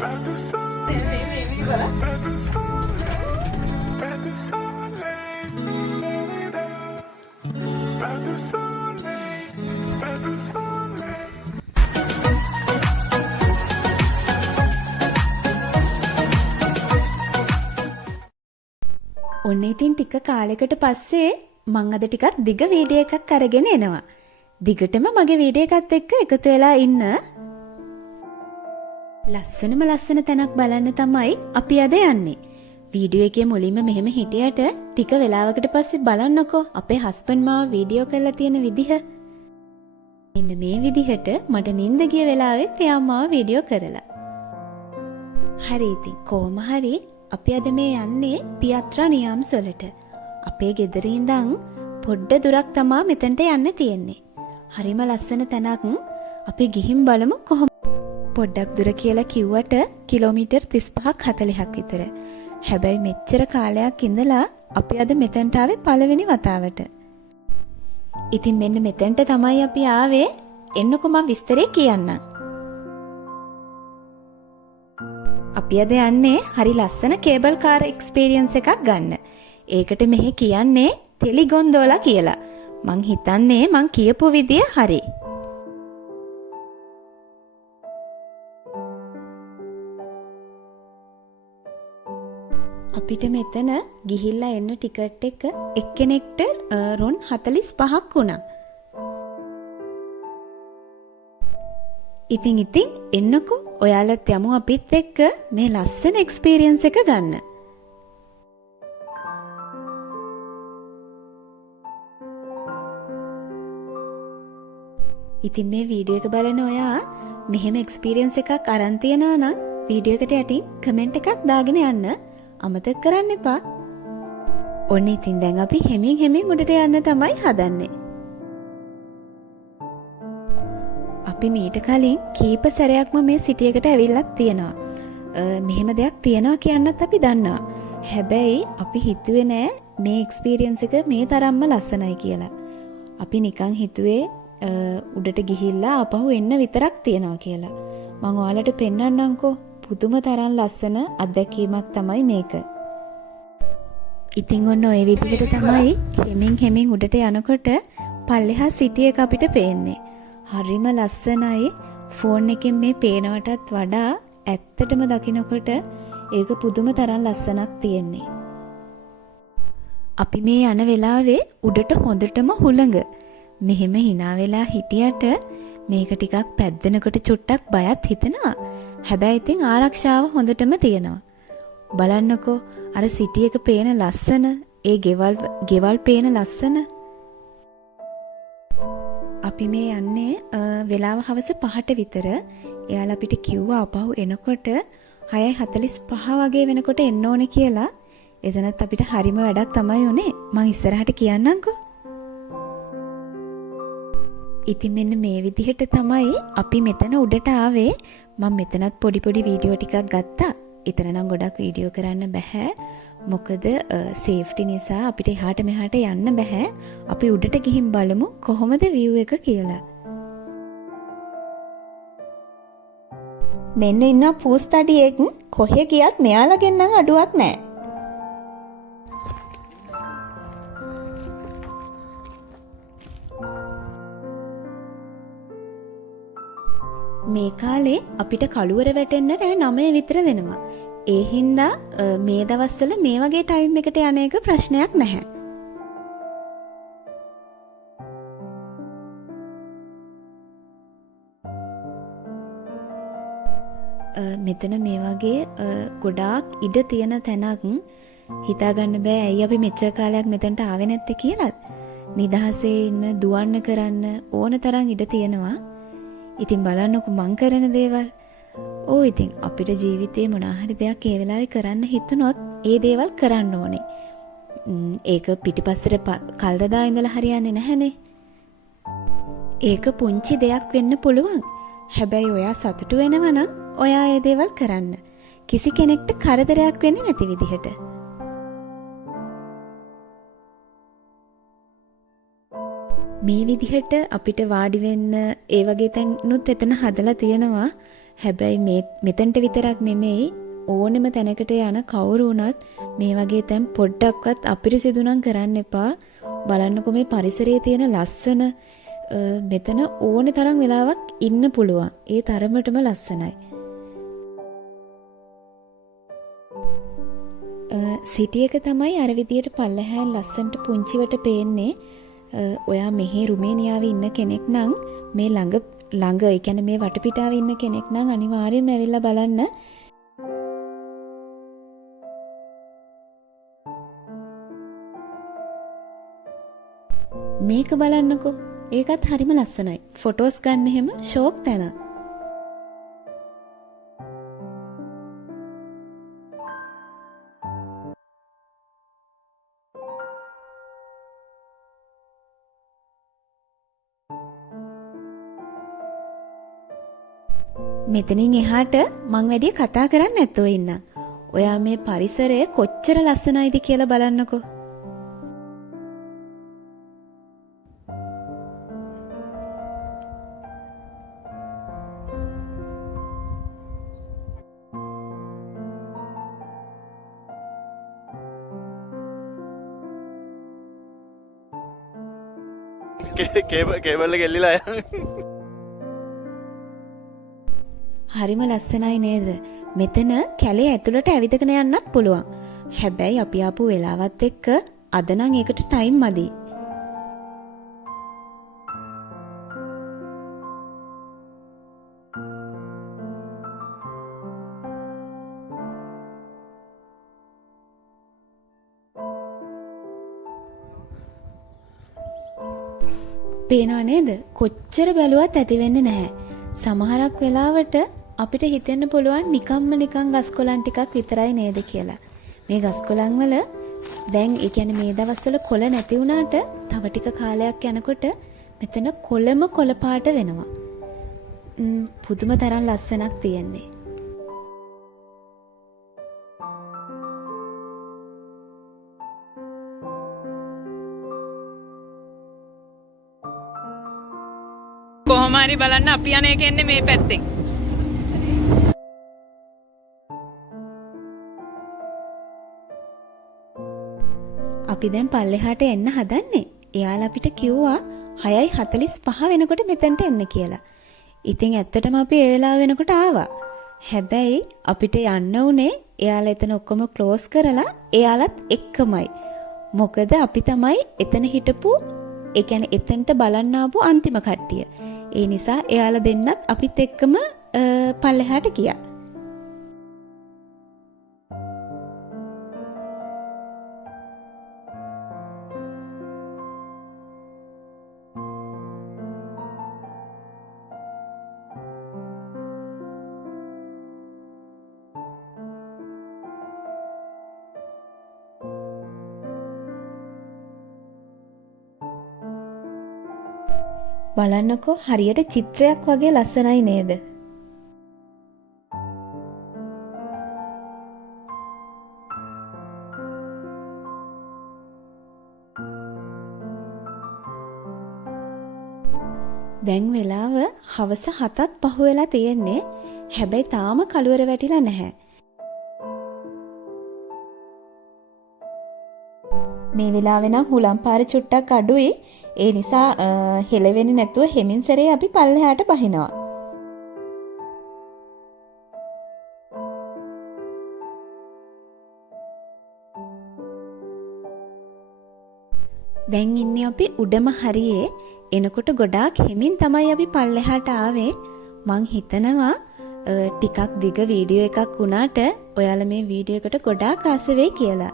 ඔන්න ඉතින් ටික කාලයකට පස්සේ මං අද ටිකක් දිග වීඩියෝ එකක් අරගෙන එනවා. දිගටම මගේ වීඩියෝ එකත් එක්ක එකතු වෙලා ඉන්න. ලස්සන තැනක් බලන්න තමයි අපි අද යන්නේ. වීඩියෝ එකේ මුලින්ම මෙහෙම හිටියට ටික වෙලාවකට පස්සේ බලන්නකෝ අපේ හස්බන්ඩ් මාව වීඩියෝ කරලා තියෙන විදිහ. මෙන්න මේ විදිහට මට නිින්ද ගිය වෙලාවෙත් එයා මාව වීඩියෝ කරලා. හරි ඉතින් කොහොම හරි අපි අද මේ යන්නේ පියත්‍රා නියාම්ස් වලට. අපේ ගෙදර ඉඳන් පොඩ්ඩ දුරක් තමා මෙතනට යන්න තියෙන්නේ. හරිම ලස්සන තැනක්. අපි ගිහින් බලමු කොහොම. පොඩ්ඩක් දුර කියලා කිව්වට කිලෝමීටර් 35ක් 40ක් විතර. හැබැයි මෙච්චර කාලයක් ඉඳලා අපි අද මෙතනට ආවේ පළවෙනි වතාවට. ඉතින් මෙන්න මෙතනට තමයි අපි ආවේ. එන්නකො මම විස්තරේ කියන්නම්. අපි අද යන්නේ හරි ලස්සන කේබල් කාර් එක්ස්පීරියන්ස් එකක් ගන්න. ඒකට මෙහෙ කියන්නේ ටෙලිගොන්ඩෝලා කියලා. මං හිතන්නේ මං කියපු විදිය හරි. අපිට මෙතන ගිහිල්ලා එන්න ටිකට් එක එක්කෙනෙක්ට රුන් 45ක් වුණා. ඉතින් එන්නකෝ ඔයාලත් යමු අපිත් එක්ක මේ ලස්සන එක්ස්පීරියන්ස් එක ගන්න. ඉතින් මේ වීඩියෝ එක බලන ඔයා මෙහෙම එක්ස්පීරියන්ස් එකක් අරන් තියනවා නම් වීඩියෝ එකට යටින් කමෙන්ට් එකක් දාගෙන යන්න අමතක කරන්න එපා. ඔන්න ඉතින් දැන් අපි හෙමින් උඩට යන්න තමයි හදන්නේ. අපි මීට කලින් කීප සැරයක්ම මේ සිටි එකට ඇවිල්ලත් තියෙනවා. මෙහෙම දෙයක් තියෙනවා කියන්නත් අපි දන්නවා. හැබැයි අපි හිතුවේ නෑ මේ එක්ස්පීරියන්ස් එක මේ තරම්ම ලස්සනයි කියලා. අපි නිකන් හිතුවේ උඩට ගිහිල්ලා ආපහු එන්න විතරක් තියෙනවා කියලා. මම ඔයාලට පෙන්නන්නම්කෝ. පුදුම තරම් ලස්සන අත්දැකීමක් තමයි මේක. ඉතින් ඔන්න ඔය විදිහට තමයි හෙමින් උඩට යනකොට පල්ලෙහා සිටි එක අපිට පේන්නේ. හරිම ලස්සනයි. ෆෝන් එකෙන් මේ පේනවටත් වඩා ඇත්තටම දකිනකොට ඒක පුදුම තරම් ලස්සනක් තියෙන්නේ. අපි මේ යන වෙලාවේ උඩට හොඳටම හුළඟ. මෙහෙම hina වෙලා හිටියට මේක ටිකක් පැද්දෙනකොට චුට්ටක් බයත් හිතෙනවා. හැබැයි ඉතින් ආරක්ෂාව හොඳටම තියෙනවා. බලන්නකෝ අර සිටි එක පේන ලස්සන, ඒ ගෙවල් පේන ලස්සන. අපි මේ යන්නේ වෙලාව හවස 5ට විතර. එයාලා අපිට කිව්වා අපහු එනකොට 6:45 වගේ වෙනකොට එන්න ඕනේ කියලා. එතනත් අපිට හරිම වැඩක් තමයි උනේ. මං ඉස්සරහට කියන්නම්කෝ. ඉතින් මෙන්න මේ විදිහට තමයි අපි මෙතන උඩට ආවේ. මම මෙතනත් පොඩි වීඩියෝ ටිකක් ගත්තා. එතන නම් ගොඩක් වීඩියෝ කරන්න බෑ. මොකද සේෆ්ටි නිසා අපිට එහාට මෙහාට යන්න බෑ. අපි උඩට ගිහින් බලමු කොහොමද view එක කියලා. මෙන්න ඉන්න පූස්තඩියෙක් කොහෙ ගියත් මෙයාලගෙන් නම් අඩුවක් නෑ. මේ කාලේ අපිට කළුවර වැටෙන්න රෑ 9 විතර වෙනවා. ඒ හින්දා මේ දවස්වල මේ වගේ ටයිම් එකට යන එක ප්‍රශ්නයක් නැහැ. මෙතන මේ වගේ ගොඩාක් ඉඩ තියෙන තැනක් හිතාගන්න බෑ ඇයි අපි මෙච්චර කාලයක් මෙතනට ආවේ නැත්තේ කියලාත්. නිදහසේ ඉන්න දුවන්න කරන්න ඕන තරම් ඉඩ තියෙනවා. ඉතින් බලන්නකො මං කරන දේවල්. ඉතින් අපිට ජීවිතේ මොනවා හරි දෙයක් ඒ වෙලාවේ කරන්න හිතුනොත් ඒ දේවල් කරන්න ඕනේ. ඒක පිටිපස්සට කල්දදා ඉඳලා හරියන්නේ නැහනේ. ඒක පුංචි දෙයක් වෙන්න පුළුවන්. හැබැයි ඔයා සතුටු වෙනවා නම් ඔයා ඒ දේවල් කරන්න. කිසි කෙනෙක්ට කරදරයක් වෙන්නේ නැති විදිහට. මේ විදිහට අපිට වාඩි වෙන්න ඒ වගේ තැනුත් එතන හදලා තියෙනවා. හැබැයි මෙතෙන්ට විතරක් නෙමෙයි ඕනෙම තැනකට යන කවුරු වුණත් මේ වගේ තැන් පොඩ්ඩක්වත් අපිරිසිදු නම් කරන්න එපා. බලන්නකෝ මේ පරිසරයේ තියෙන ලස්සන මෙතන ඕනේ තරම් වෙලාවක් ඉන්න පුළුවන්. ඒ තරමටම ලස්සනයි. සිටි එක තමයි අර විදියට පල්ලෙහාන් ලස්සන්ට පුංචිවට පේන්නේ. ඔයා මෙහි රුමේනියාවේ ඉන්න කෙනෙක් නම් මේ ළඟ ඒ කියන්නේ මේ වටපිටාවේ ඉන්න කෙනෙක් නම් අනිවාර්යයෙන්ම ඇවිල්ලා බලන්න. මේක බලන්නකෝ. ඒකත් හරිම ලස්සනයි. ෆොටෝස් ගන්න හැම ෂෝක් තැන. මෙතනින් එහාට මං වැඩි කතා කරන්නේ නැතුව ඉන්නම්. ඔයා මේ පරිසරය කොච්චර ලස්සනයිද කියලා බලන්නකෝ. කේබල් එක එල්ලිලා හරිම ලස්සනයි නේද? මෙතන කැලේ ඇතුළට ඇවිදගෙන යන්නත් පුළුවන්. හැබැයි අපි ආපු වෙලාවත් එක්ක අද නම් ඒකට ටයිම් මදි. පේනව නේද? කොච්චර බැලුවත් ඇති වෙන්නේ නැහැ. සමහරක් වෙලාවට අපිට හිතෙන්න පුළුවන් නිකන් ගස්කොලන් ටිකක් විතරයි නේද කියලා. මේ ගස්කොලන් වල දැන් ඒ කියන්නේ මේ දවස්වල කොළ නැති වුණාට තව ටික කාලයක් යනකොට මෙතන කොළම කොළ පාට වෙනවා. පුදුම තරම් ලස්සනක් තියෙන්නේ. කොහොම හරි බලන්න අපි යන එක එන්නේ මේ පැත්තෙන්. අපි දැන් පල්ලෙහාට එන්න හදන්නේ. එයාලා අපිට කිව්වා 6:45 වෙනකොට මෙතනට එන්න කියලා. ඉතින් ඇත්තටම අපි ඒ වෙලාව වෙනකොට ආවා. හැබැයි අපිට යන්න උනේ එයාලා එතන ඔක්කොම ක්ලෝස් කරලා එයාලත් එක්කමයි. මොකද අපි තමයි එතන හිටපු ඒ කියන්නේ එතනට බලන්න ආපු අන්තිම කට්ටිය. ඒ නිසා එයාලා දෙන්නත් අපිත් එක්කම පල්ලෙහාට ගියා. බලන්නකෝ හරියට චිත්‍රයක් වගේ ලස්සනයි නේද? දැන් වෙලාව හවස 7ත් පහු වෙලා තියෙන්නේ. හැබැයි තාම කළුවර වැටිලා නැහැ. මේ වෙලාවේ නම් හුලම් පාර චුට්ටක් අඩුයි. ඒ නිසා හෙලවෙන්නේ නැතුව හෙමින් සැරේ අපි පල්ලෙහාට බහිනවා. දැන් ඉන්නේ අපි උඩම හරියේ. එනකොට ගොඩාක් හෙමින් තමයි අපි පල්ලෙහාට ආවේ. මං හිතනවා ටිකක් දිග වීඩියෝ එකක් වුණාට ඔයාලා මේ වීඩියෝ එකට ගොඩාක් ආස වෙයි කියලා.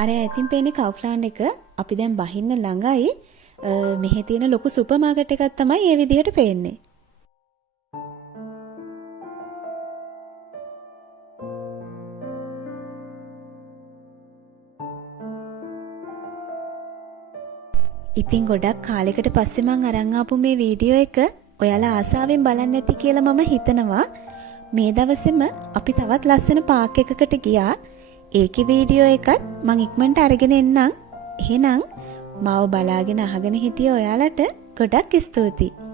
අර ඇතින් පේන්නේ කවුෆ්ලාන්ඩ් එක අපි දැන් බහින්න ළඟයි. මෙහි තියෙන ලොකු සුපර් මාකට් එකක් තමයි මේ විදිහට පේන්නේ. ඉතින් ගොඩක් කාලෙකට පස්සේ මං අරන් ආපු මේ වීඩියෝ එක ඔයාලා ආසාවෙන් බලන්න ඇති කියලා මම හිතනවා. මේ දවසේම අපි තවත් ලස්සන පාක් එකකට ගියා. ඒකේ වීඩියෝ එකත් මං ඉක්මනට අරගෙන එන්නම්. එහෙනම් මාව බලාගෙන අහගෙන හිටිය ඔයාලට ගොඩක් ස්තුතියි.